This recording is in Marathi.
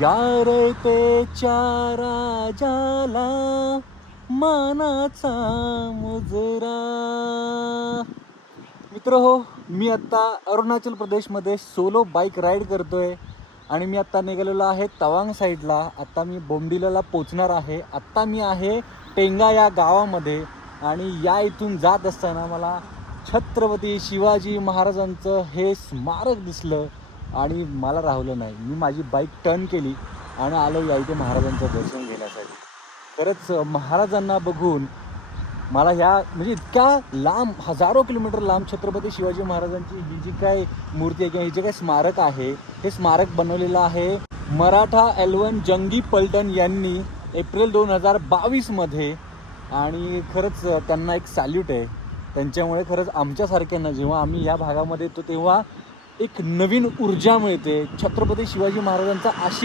या रयतेच्या राजाला मानाचा मुजरा. मित्र हो, मी आत्ता अरुणाचल प्रदेशमध्ये सोलो बाईक राईड करतोय आणि मी आत्ता निघालेलो आहे तवांग साईडला. आत्ता मी बोमडिलाला पोचणार आहे. आत्ता मी आहे टेंगा या गावामध्ये आणि या इथून जात असताना मला छत्रपती शिवाजी महाराजांचं हे स्मारक दिसलं आणि मला राहिलं नाही. मी माझी बाईक टर्न केली आणि आलो या इथे महाराजांचं दर्शन घेण्यासाठी. खरंच महाराजांना बघून मला ह्या म्हणजे इतक्या लांब हजारो किलोमीटर लांब छत्रपती शिवाजी महाराजांची ही जी काय मूर्ती आहे किंवा हे जे काय स्मारक आहे, हे स्मारक बनवलेलं आहे मराठा एलवन जंगी पलटण यांनी एप्रिल 2022मध्ये. आणि खरंच त्यांना एक सॅल्यूट आहे. त्यांच्यामुळे खरंच आमच्यासारख्यांना जेव्हा आम्ही या भागामध्ये येतो तेव्हा एक नवीन ऊर्जा मिळते. छत्रपती शिवाजी महाराजांचा आशीर्वाद